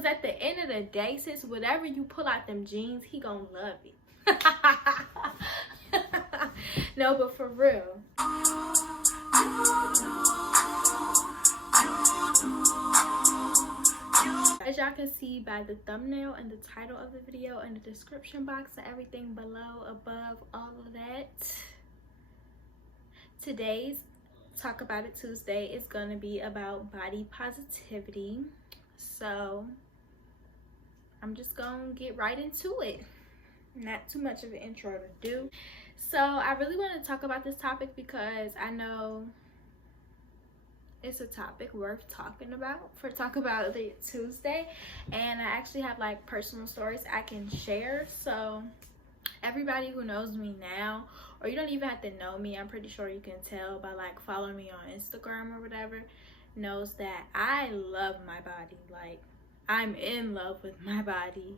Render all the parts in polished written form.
Because at the end of the day, sis, whatever you pull out them jeans, he gonna love it. No, but for real. As y'all can see by the thumbnail and the title of the video and the description box and everything below, above, all of that, today's Talk About It Tuesday is going to be about body positivity. So I'm just going to get right into it. Not too much of an intro to do. So I really want to talk about this topic because I know it's a topic worth talking about for Talk About It Tuesday, and I actually have like personal stories I can share. So everybody who knows me now, or you don't even have to know me, I'm pretty sure you can tell by like following me on Instagram or whatever, knows that I love my body. Like, I'm in love with my body.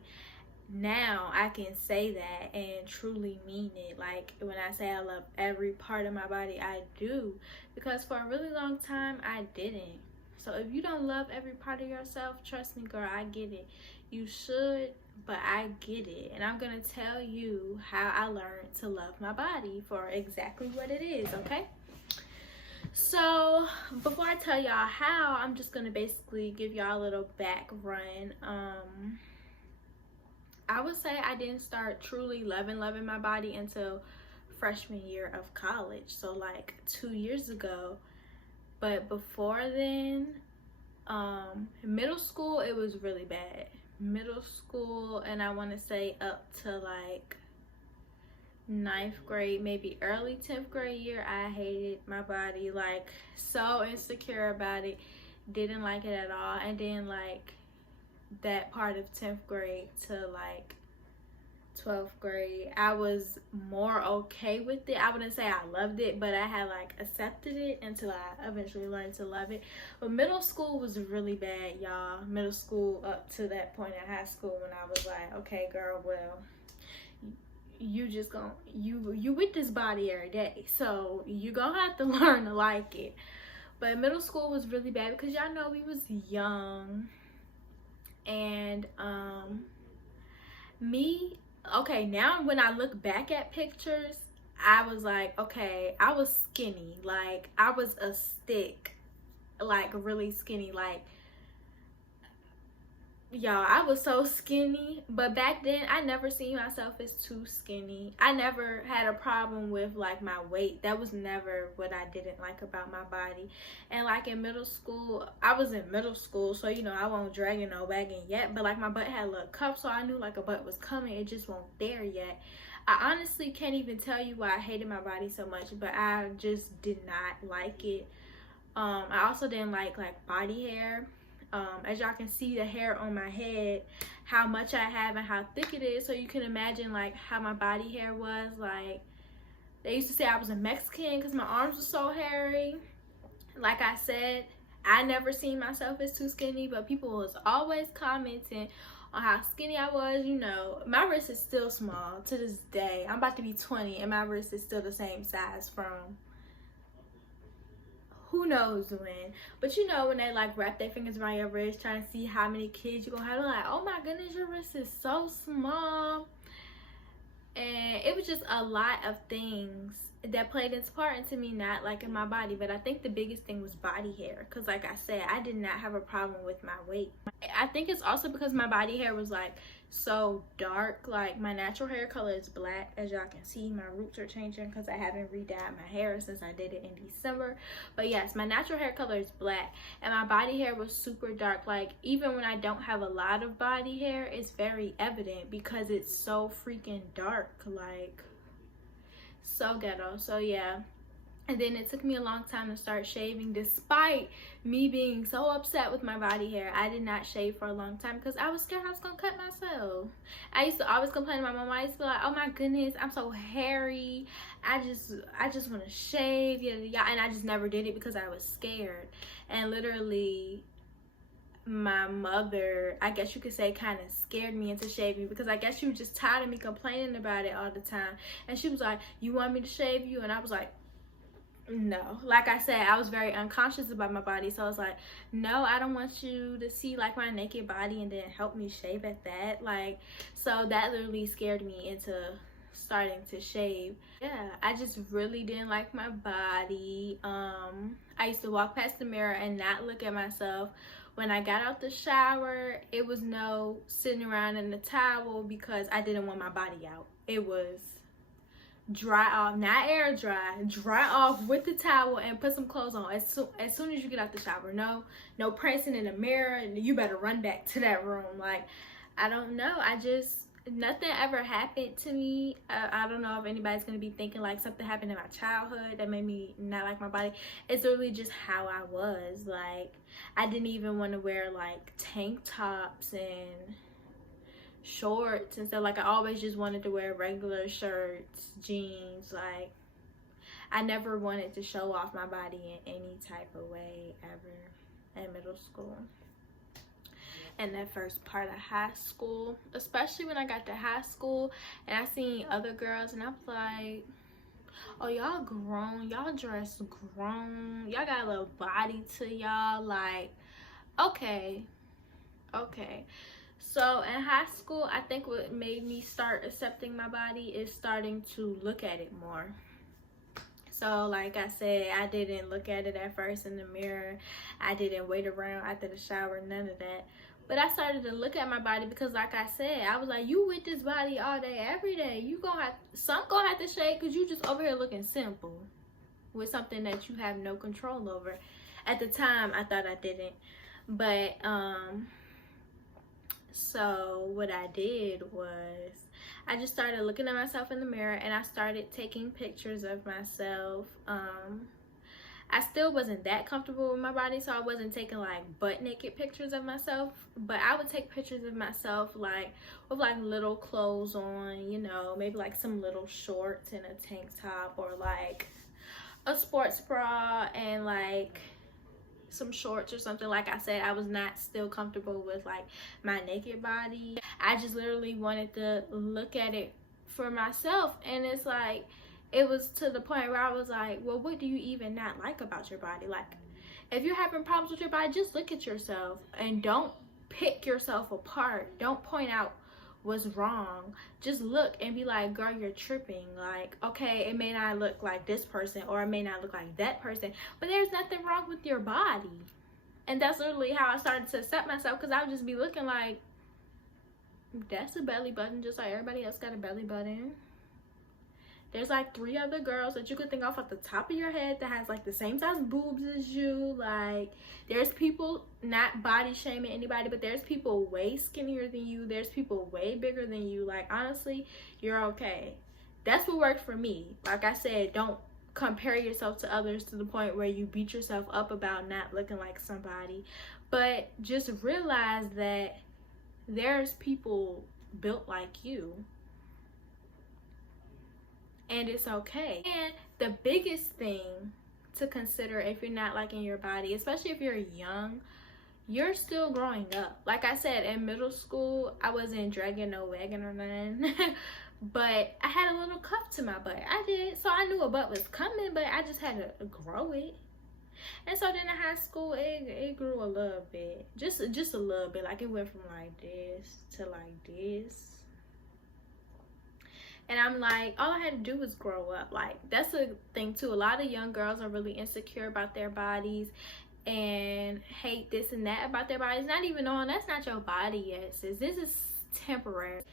Now I can say that and truly mean it. Like, when I say I love every part of my body, I do, because for a really long time I didn't. So if you don't love every part of yourself, trust me, girl, I get it. You should, but I get it. And I'm gonna tell you how I learned to love my body for exactly what it is, okay? So before I tell y'all how, I'm just gonna basically give y'all a little back run. I would say I didn't start truly loving my body until freshman year of college, so like 2 years ago. But before then, middle school, it was really bad. Middle school, and I want to say up to like 9th grade, maybe early 10th grade year, I hated my body, like so insecure about it, didn't like it at all. And then like that part of 10th grade to like 12th grade, I was more okay with it. I wouldn't say I loved it, but I had like accepted it until I eventually learned to love it. But middle school was really bad, y'all. Middle school up to that point in high school, when I was like, okay girl, well, you just gonna, you with this body every day, so you gonna have to learn to like it. But middle school was really bad because y'all know we was young. And okay, now when I look back at pictures, I was like, okay, I was skinny. Like, I was a stick, like really skinny. Like, y'all, I was so skinny. But back then, I never seen myself as too skinny. I never had a problem with like my weight. That was never what I didn't like about my body. And like in middle school, I was in middle school, so you know, I won't dragging no wagon yet, but like my butt had a little cup, so I knew like a butt was coming. It just won't there yet. I honestly can't even tell you why I hated my body so much, but I just did not like it. I also didn't like body hair. As y'all can see, the hair on my head, how much I have and how thick it is, so you can imagine like how my body hair was. Like, they used to say I was a Mexican because my arms were so hairy. Like I said, I never seen myself as too skinny, but people was always commenting on how skinny I was. You know, my wrist is still small to this day. I'm about to be 20 and my wrist is still the same size from who knows when. But you know, when they like wrap their fingers around your wrist trying to see how many kids you're gonna have, they're like, oh my goodness, your wrist is so small. And it was just a lot of things that played its part into me not liking my body. But I think the biggest thing was body hair, because like I said, I did not have a problem with my weight. I think it's also because my body hair was like so dark. Like, my natural hair color is black. As y'all can see, my roots are changing because I haven't re-dyed my hair since I did it in December. But yes, my natural hair color is black, and my body hair was super dark. Like, even when I don't have a lot of body hair, it's very evident because it's so freaking dark. Like, so ghetto. So yeah. And then it took me a long time to start shaving, despite me being so upset with my body hair. I did not shave for a long time because I was scared I was gonna cut myself. I used to always complain to my mom. I used to be like, oh my goodness, I'm so hairy, I just want to shave, yada yada. And I just never did it because I was scared. And literally, my mother, I guess you could say, kind of scared me into shaving, because I guess she was just tired of me complaining about it all the time. And she was like, you want me to shave you? And I was like, no, like I said, I was very unconscious about my body, so I was like, no, I don't want you to see like my naked body and then help me shave at that. Like, so that literally scared me into starting to shave. Yeah, I just really didn't like my body. I used to walk past the mirror and not look at myself. When I got out the shower, it was no sitting around in the towel because I didn't want my body out. It was dry off, not air dry off with the towel and put some clothes on as soon as you get out the shower. No prancing in the mirror, and you better run back to that room. Like, I don't know, nothing ever happened to me. I don't know if anybody's gonna be thinking like something happened in my childhood that made me not like my body. It's literally just how I was. Like, I didn't even want to wear like tank tops and shorts and stuff. Like, I always just wanted to wear regular shirts, jeans. Like, I never wanted to show off my body in any type of way ever in middle school. And that first part of high school, especially when I got to high school and I seen other girls and I was like, oh, y'all grown, y'all dress grown, y'all got a little body to y'all. Like, okay. So in high school, I think what made me start accepting my body is starting to look at it more. So like I said, I didn't look at it at first in the mirror. I didn't wait around after the shower, none of that. But I started to look at my body because, like I said, I was like, you with this body all day, every day. You some gonna have to shave because you just over here looking simple with something that you have no control over. At the time, I thought I didn't. But, so what I did was I just started looking at myself in the mirror and I started taking pictures of myself. I still wasn't that comfortable with my body, so I wasn't taking like butt naked pictures of myself, but I would take pictures of myself like with like little clothes on, you know, maybe like some little shorts and a tank top, or like a sports bra and like some shorts or something. Like I said, I was not still comfortable with like my naked body. I just literally wanted to look at it for myself, and it's like, it was to the point where I was like, well, what do you even not like about your body? Like, if you're having problems with your body, just look at yourself and don't pick yourself apart. Don't point out what's wrong. Just look and be like, girl, you're tripping. Like, okay, it may not look like this person or it may not look like that person, but there's nothing wrong with your body. And that's literally how I started to accept myself, because I would just be looking like, that's a belly button just like everybody else got a belly button. There's like 3 other girls that you could think off at the top of your head that has like the same size boobs as you. Like, there's people, not body shaming anybody, but there's people way skinnier than you. There's people way bigger than you. Like, honestly, you're okay. That's what worked for me. Like I said, don't compare yourself to others to the point where you beat yourself up about not looking like somebody. But just realize that there's people built like you. And it's okay. And the biggest thing to consider if you're not liking your body, especially if you're young, you're still growing up. Like I said, in middle school, I wasn't dragging no wagon or nothing. But I had a little cuff to my butt. I did. So I knew a butt was coming, but I just had to grow it. And so then in high school, it grew a little bit. Just a little bit. Like, it went from like this to like this. And I'm like, all I had to do was grow up. Like, that's the thing too. A lot of young girls are really insecure about their bodies and hate this and that about their bodies, not even knowing that's not your body yet, sis. This is temporary.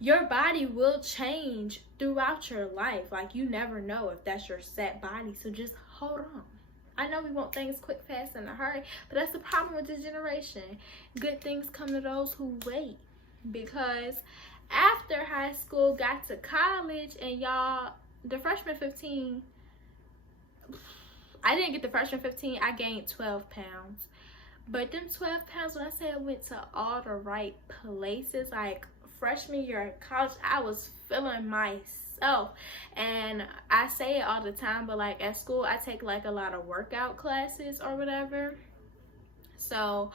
Your body will change throughout your life. Like, you never know if that's your set body. So just hold on. I know we want things quick, fast, and in a hurry, but that's the problem with this generation. Good things come to those who wait. Because after high school, got to college, and y'all, the freshman 15, I didn't get the freshman 15, I gained 12 pounds. But them 12 pounds, when I say I went to all the right places, like freshman year of college, I was feeling myself. And I say it all the time, but like at school, I take like a lot of workout classes or whatever. So,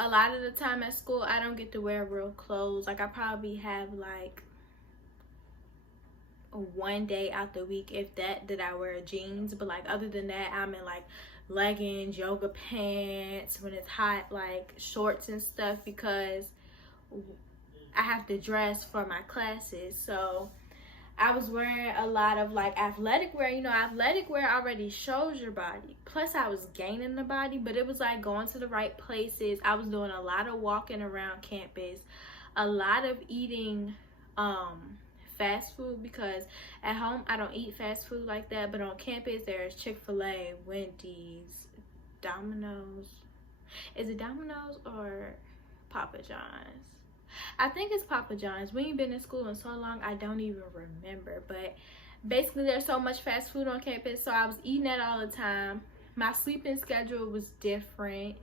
a lot of the time at school, I don't get to wear real clothes. Like, I probably have like one day out the week, if that I wear jeans. But like other than that, I'm in like leggings, yoga pants when it's hot, like shorts and stuff, because I have to dress for my classes. So I was wearing a lot of like athletic wear. You know, athletic wear already shows your body. Plus I was gaining the body, but it was like going to the right places. I was doing a lot of walking around campus, a lot of eating fast food, because at home I don't eat fast food like that, but on campus there's Chick-fil-A, Wendy's, Domino's. Is it Domino's or Papa John's? I think it's Papa John's. We ain't been in school in so long, I don't even remember. But basically there's so much fast food on campus, so I was eating that all the time. My sleeping schedule was different.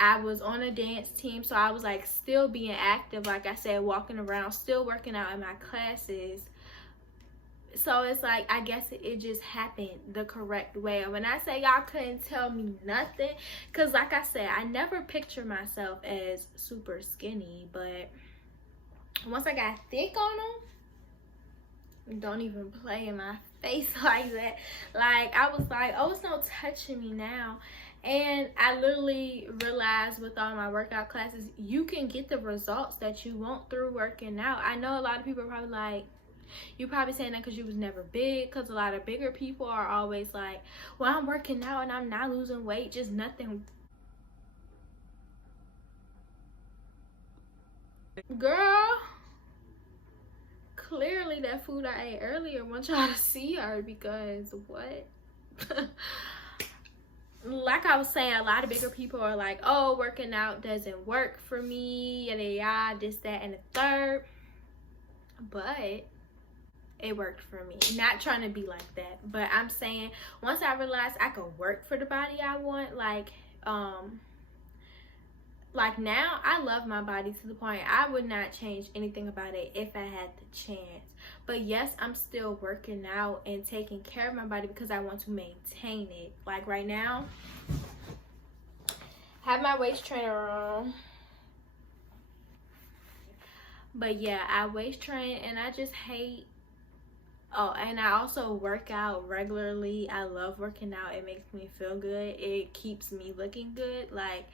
I was on a dance team, so I was like still being active, like I said, walking around, still working out in my classes. So it's like, I guess it just happened the correct way. And when I say y'all couldn't tell me nothing, because like I said, I never pictured myself as super skinny, but once I got thick on them, don't even play in my face like that. Like I was like, oh, it's no touching me now. And I literally realized with all my workout classes, you can get the results that you want through working out. I know a lot of people are probably like, you're probably saying that because you was never big, because a lot of bigger people are always like, well, I'm working out and I'm not losing weight, just nothing. Girl, clearly that food I ate earlier, I want y'all to see her, because what? Like I was saying, a lot of bigger people are like, oh, working out doesn't work for me, yada yada, this, that, and the third. But it worked for me. Not trying to be like that, but I'm saying once I realized I could work for the body I want, like now I love my body to the point I would not change anything about it if I had the chance. But yes, I'm still working out and taking care of my body because I want to maintain it. Like right now, have my waist trainer on. But yeah, I waist train and I just hate. Oh, and I also work out regularly. I love working out. It makes me feel good. It keeps me looking good. Like,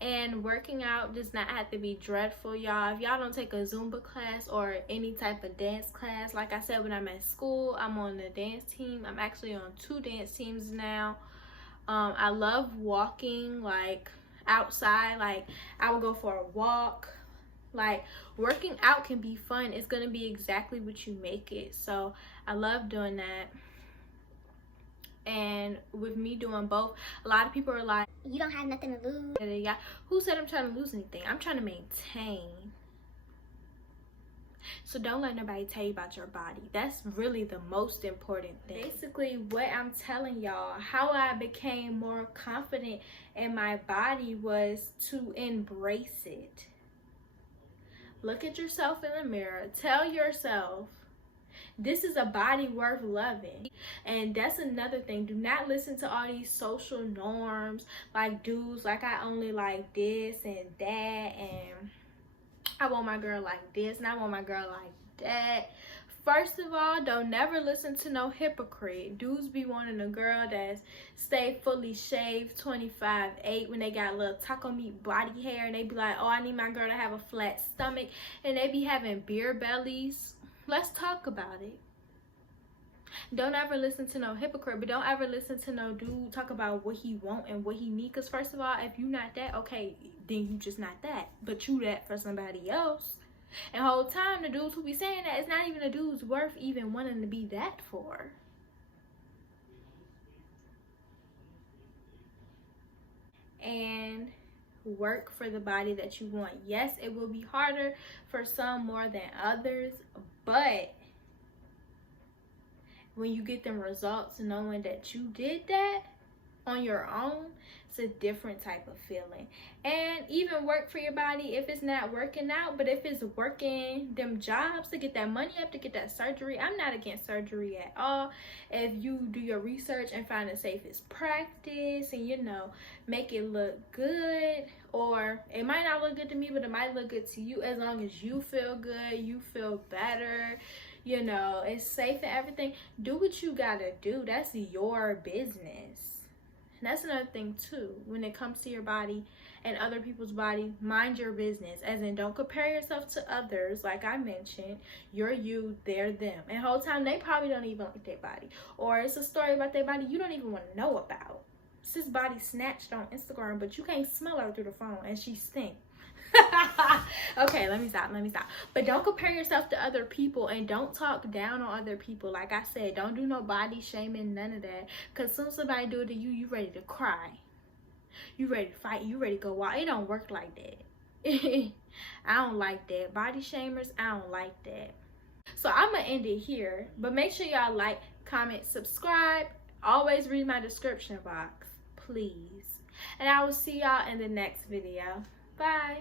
and working out does not have to be dreadful, y'all. If y'all don't take a Zumba class or any type of dance class, like I said, when I'm at school, I'm on the dance team. I'm actually on 2 dance teams now. I love walking, like outside. Like I would go for a walk. Like working out can be fun. It's gonna be exactly what you make it. So I love doing that. And with me doing both, a lot of people are like, you don't have nothing to lose. Yeah, who said I'm trying to lose anything? I'm trying to maintain. So don't let nobody tell you about your body. That's really the most important thing. Basically, what I'm telling y'all, how I became more confident in my body was to embrace it. Look at yourself in the mirror. Tell yourself, this is a body worth loving. And that's another thing. Do not listen to all these social norms, like dudes, like I only like this and that, and I want my girl like this and I want my girl like that. First of all, don't never listen to no hypocrite. Dudes be wanting a girl that's stay fully shaved 25/8 when they got little taco meat body hair, and they be like, oh, I need my girl to have a flat stomach, and they be having beer bellies. Let's talk about it. Don't ever listen to no hypocrite, but don't ever listen to no dude talk about what he want and what he need. Because first of all, if you not that, okay, then you just not that. But you that for somebody else. And the whole time, the dudes who be saying that, it's not even the dudes worth even wanting to be that for. And work for the body that you want. Yes, it will be harder for some more than others, but when you get them results knowing that you did that on your own, it's a different type of feeling. And even work for your body if it's not working out, but if it's working them jobs to get that money up, to get that surgery. I'm not against surgery at all. If you do your research and find the safest practice and, you know, make it look good, or it might not look good to me, but it might look good to you. As long as you feel good, you feel better, you know, it's safe and everything, do what you gotta do. That's your business. And that's another thing too, when it comes to your body and other people's body, mind your business. As in, don't compare yourself to others. Like I mentioned, you're you, they're them, and the whole time they probably don't even like their body, or it's a story about their body you don't even want to know about. It's this body snatched on Instagram, but you can't smell her through the phone and she stinks. Okay, let me stop. But don't compare yourself to other people, and don't talk down on other people. Like I said, don't do no body shaming, none of that, because as soon as somebody do it to you, you ready to cry, you ready to fight, you ready to go wild. It don't work like that. I don't like that. Body shamers, I don't like that. So I'm gonna end it here, but make sure y'all like, comment, subscribe. Always read my description box, please. And I will see y'all in the next video. Bye.